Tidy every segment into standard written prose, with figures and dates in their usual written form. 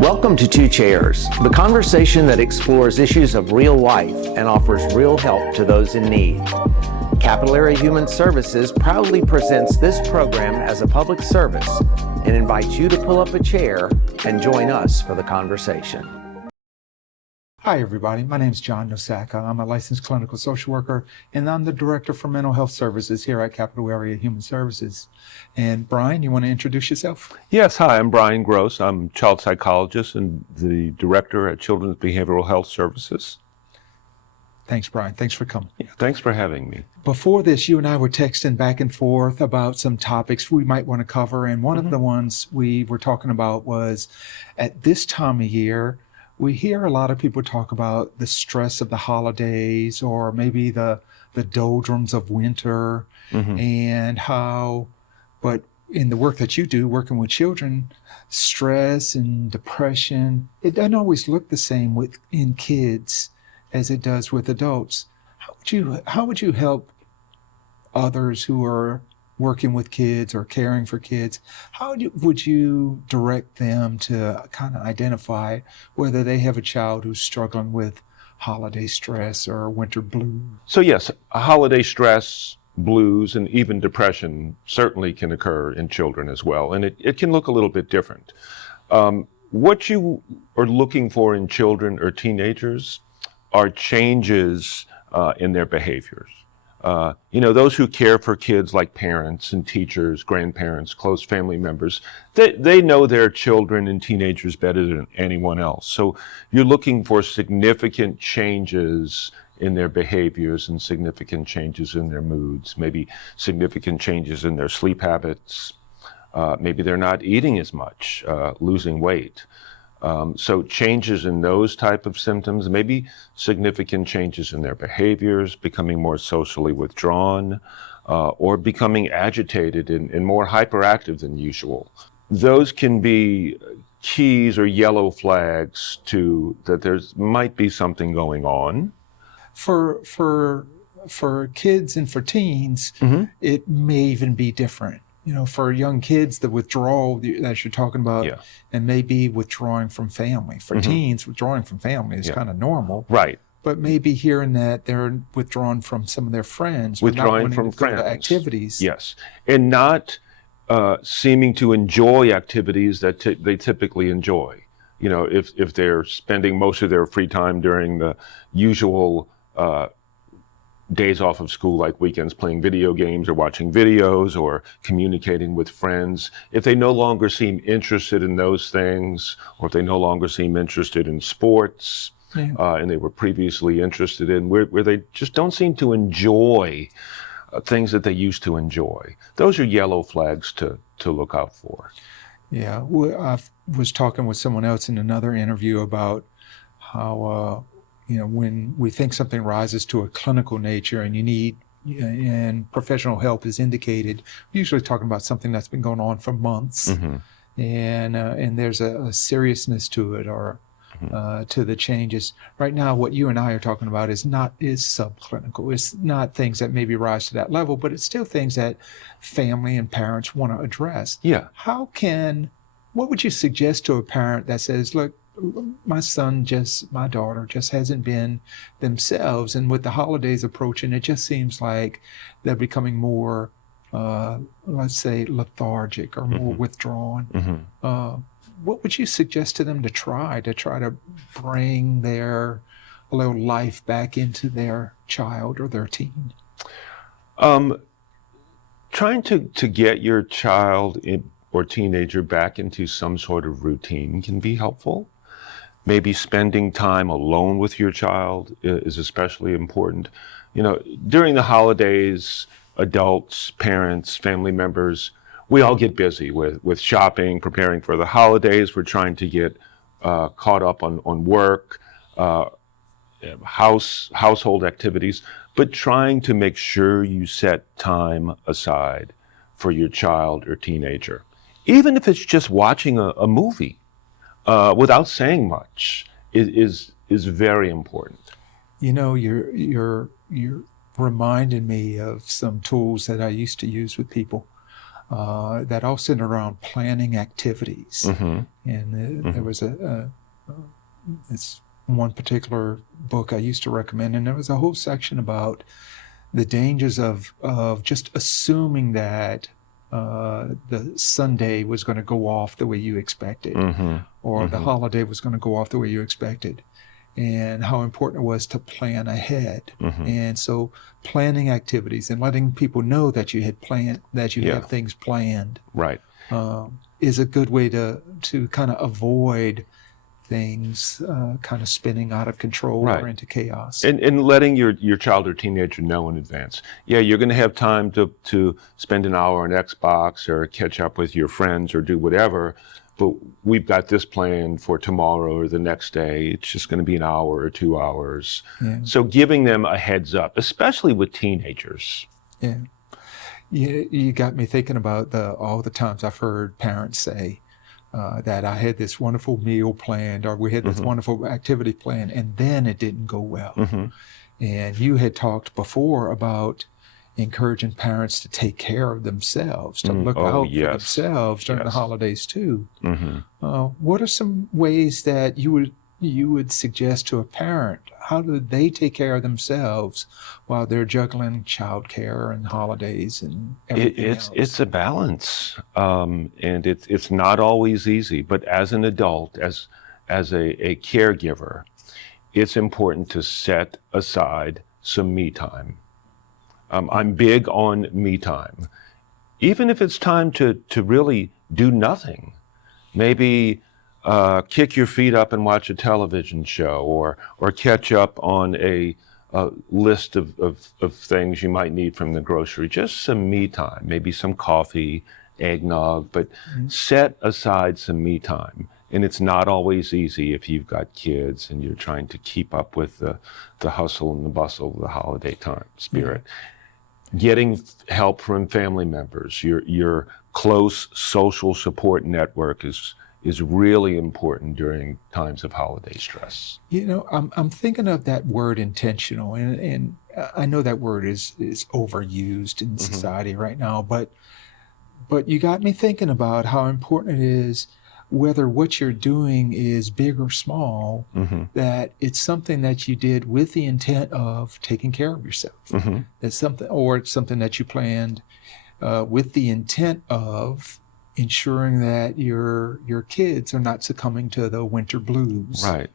Welcome to Two Chairs, the conversation that explores issues of real life and offers real help to those in need. Capillary Human Services proudly presents this program as a public service and invites you to pull up a chair and join us for the conversation. Hi, everybody. My name is John Nosacka. I'm a licensed clinical social worker, and I'm the Director for Mental Health Services here at Capillary Human Services. And Brian, you want to introduce yourself? Yes, hi, I'm Brian Gros. I'm a child psychologist and the Director at Children's Behavioral Health Services. Thanks, Brian. Thanks for coming. Yeah, thanks for having me. Before this, you and I were texting back and forth about some topics we might want to cover, and one of the ones we were talking about was at this time of year, we hear a lot of people talk about the stress of the holidays or maybe the doldrums of winter and how, but in the work that you do, working with children, stress and depression, it doesn't always look the same in kids as it does with adults. How would you help others who are working with kids or caring for kids? Would you direct them to kind of identify whether they have a child who's struggling with holiday stress or winter blues? So yes, holiday stress, blues, and even depression certainly can occur in children as well, and it can look a little bit different. What you are looking for in children or teenagers are changes in their behaviors. Those who care for kids like parents and teachers, grandparents, close family members, they know their children and teenagers better than anyone else. So you're looking for significant changes in their behaviors and significant changes in their moods, maybe significant changes in their sleep habits. Maybe they're not eating as much, losing weight. So changes in those type of symptoms, maybe significant changes in their behaviors, becoming more socially withdrawn, or becoming agitated and more hyperactive than usual. Those can be keys or yellow flags to that there might be something going on. For kids and for teens, it may even be different. For young kids, the withdrawal that you're talking about, and maybe withdrawing from family. For teens, withdrawing from family is kind of normal. Right. But maybe hearing that they're withdrawn from some of their friends. Withdrawing from friends. Activities. Yes. And not seeming to enjoy activities that they typically enjoy. If they're spending most of their free time during the usual days off of school, like weekends, playing video games or watching videos or communicating with friends, if they no longer seem interested in those things, or if they no longer seem interested in sports, and they were previously interested in, where they just don't seem to enjoy things that they used to enjoy, those are yellow flags to look out for. Yeah, I was talking with someone else in another interview about how when we think something rises to a clinical nature and and professional help is indicated, we're usually talking about something that's been going on for months, and there's a seriousness to it or to the changes. Right now, what you and I are talking about is subclinical. It's not things that maybe rise to that level, but it's still things that family and parents want to address. Yeah. What would you suggest to a parent that says, look, my daughter just hasn't been themselves, and with the holidays approaching, it just seems like they're becoming more, let's say, lethargic or more withdrawn. What would you suggest to them to try to bring their little life back into their child or their teen? Trying to get your child or teenager back into some sort of routine can be helpful. Maybe spending time alone with your child is especially important. During the holidays, adults, parents, family members, we all get busy with shopping, preparing for the holidays. We're trying to get caught up on work, household activities, but trying to make sure you set time aside for your child or teenager. Even if it's just watching a movie. Without saying much is very important. You're reminding me of some tools that I used to use with people. that all centered around planning activities. Mm-hmm. And there was it's one particular book I used to recommend, and there was a whole section about the dangers of just assuming that the Sunday was going to go off the way you expected, Mm-hmm. or the holiday was going to go off the way you expected, and how important it was to plan ahead. Mm-hmm. And so planning activities and letting people know that you had planned, that you have things planned, Right. is a good way to kind of avoid things kind of spinning out of control Right. or into chaos. And letting your child or teenager know in advance. Yeah, you're going to have time to spend an hour on Xbox or catch up with your friends or do whatever, but we've got this planned for tomorrow or the next day. It's just going to be an hour or 2 hours. Yeah. So giving them a heads up, especially with teenagers. Yeah. You got me thinking about all the times I've heard parents say that I had this wonderful meal planned, or we had this wonderful activity planned, and then it didn't go well. Mm-hmm. And you had talked before about encouraging parents to take care of themselves, to look out for themselves during the holidays too. Mm-hmm. What are some ways that you would suggest to a parent? How do they take care of themselves while they're juggling childcare and holidays and everything else? It's a balance, and it's not always easy. But as an adult, as a caregiver, it's important to set aside some me time. I'm big on me time, even if it's time to really do nothing. Maybe kick your feet up and watch a television show, or catch up on a list of things you might need from the grocery. Just some me time, maybe some coffee, eggnog, but set aside some me time. And it's not always easy if you've got kids and you're trying to keep up with the hustle and the bustle of the holiday time spirit. Getting help from family members, your close social support network is really important during times of holiday stress. I'm thinking of that word intentional, and I know that word is overused in society right now, but you got me thinking about how important it is, whether what you're doing is big or small, that it's something that you did with the intent of taking care of yourself. It's something that you planned with the intent of ensuring that your kids are not succumbing to the winter blues. Right.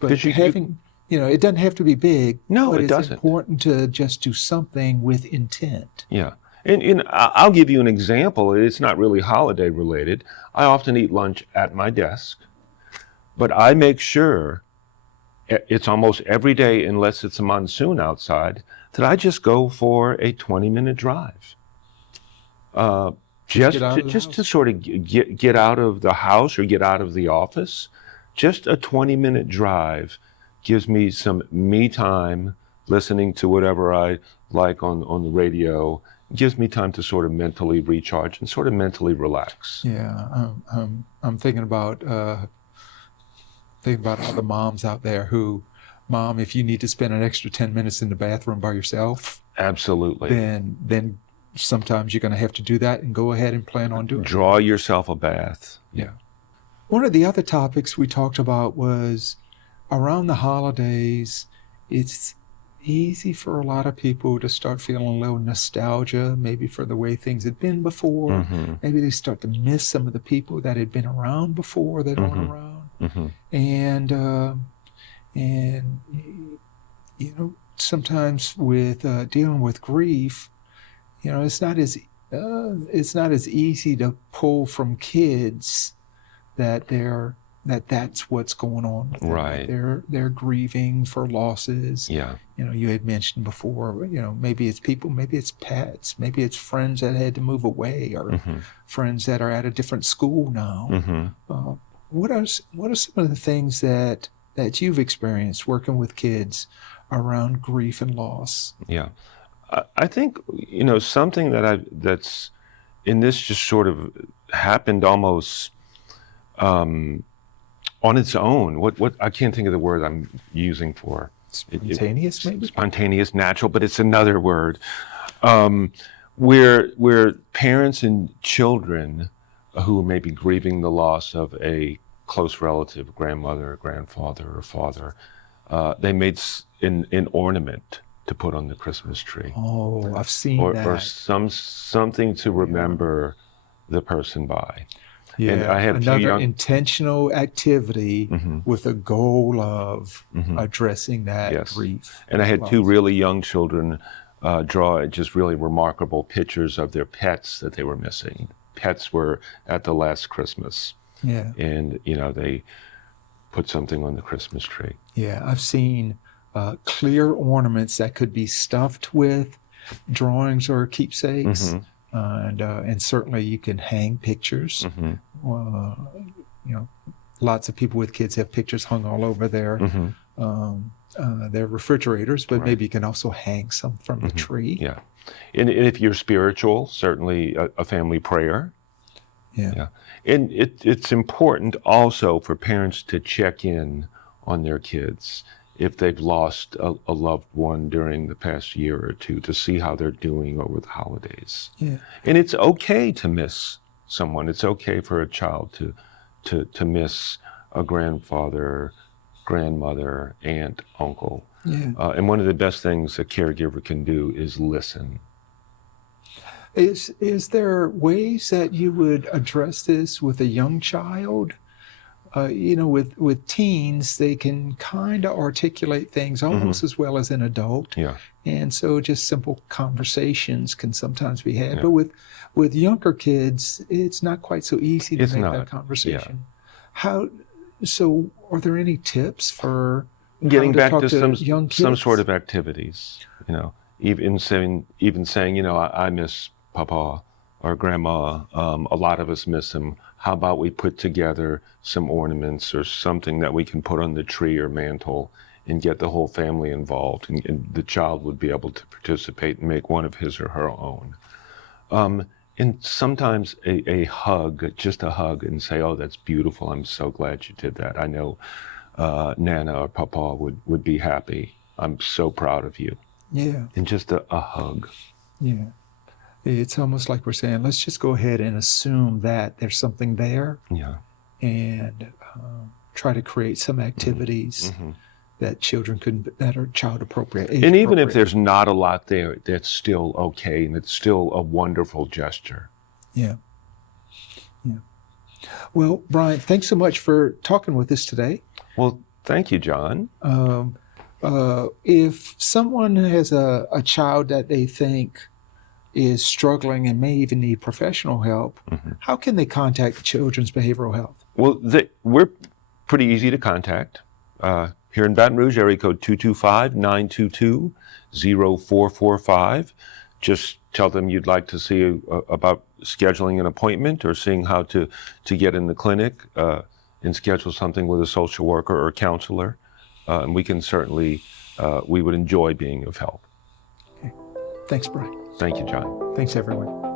But it doesn't have to be big. No, but it it's doesn't. important to just do something with intent. Yeah. And I'll give you an example. It's not really holiday related. I often eat lunch at my desk, but I make sure it's almost every day, unless it's a monsoon outside, that I just go for a 20-minute drive. Just to sort of get out of the house or get out of the office. Just a 20-minute drive gives me some me time, listening to whatever I like on the radio. Gives me time to sort of mentally recharge and sort of mentally relax. Yeah, I'm thinking about all the moms out there Mom, if you need to spend an extra 10 minutes in the bathroom by yourself, absolutely, then sometimes you're going to have to do that, and go ahead and plan on doing it. Draw yourself a bath. Yeah. One of the other topics we talked about was around the holidays, it's easy for a lot of people to start feeling a little nostalgia, maybe for the way things had been before. Maybe they start to miss some of the people that had been around before that aren't around. And sometimes with dealing with grief, it's not as easy to pull from kids that's what's going on with them. Right. They're grieving for losses. Yeah. You had mentioned before, maybe it's people, maybe it's pets, maybe it's friends that had to move away, or friends that are at a different school now. What are some of the things that you've experienced working with kids around grief and loss? Yeah. I think, something that's in this just sort of happened almost on its own. What I can't think of the word I'm using for spontaneous, maybe? Spontaneous, natural, but it's another word. where parents and children who may be grieving the loss of a close relative, grandmother, grandfather, or father, they made an ornament to put on the Christmas tree, Oh, I've seen or that. something to remember the person by. Yeah, And I have two another young. intentional activity with a goal of addressing that Yes. grief. And I had loss. two really young children draw just really remarkable pictures of their pets that they were missing. Pets were at the last Christmas, Yeah, and they put something on the Christmas tree. yeah. I've seen clear ornaments that could be stuffed with drawings or keepsakes, and certainly you can hang pictures. Lots of people with kids have pictures hung all over their refrigerators, but maybe you can also hang some from the tree. Yeah. And if you're spiritual, certainly a family prayer. Yeah. And it's important also for parents to check in on their kids if they've lost a loved one during the past year or two, to see how they're doing over the holidays. Yeah. And it's okay to miss someone. It's okay for a child to miss a grandfather, grandmother, aunt, uncle. Yeah. And one of the best things a caregiver can do is listen. Is there ways that you would address this with a young child? With teens, they can kind of articulate things almost as well as an adult. Yeah. And so just simple conversations can sometimes be had. Yeah. But with younger kids, it's not quite so easy to It's make not. that conversation. So are there any tips for Getting how back talk to young kids? some sort of activities, even saying, I miss Papa or Grandma. A lot of us miss him. How about we put together some ornaments or something that we can put on the tree or mantle and get the whole family involved, and the child would be able to participate and make one of his or her own. And sometimes a hug, just a hug, and say, "Oh, that's beautiful. I'm so glad you did that. I know Nana or Papa would be happy. I'm so proud of you." Yeah. And just a hug. Yeah. It's almost like we're saying, let's just go ahead and assume that there's something there, Yeah. and try to create some activities that are child appropriate. And even if there's not a lot there, that's still okay, and it's still a wonderful gesture. Yeah. Yeah. Well, Brian, thanks so much for talking with us today. Well, thank you, John. If someone has a child that they think is struggling and may even need professional help, how can they contact Children's Behavioral Health? Well, we're pretty easy to contact. Here in Baton Rouge, area code 225-922-0445. Just tell them you'd like to see about scheduling an appointment or seeing how to get in the clinic and schedule something with a social worker or counselor. And we can certainly, we would enjoy being of help. Okay. Thanks, Brian. Thank you, John. Thanks, everyone.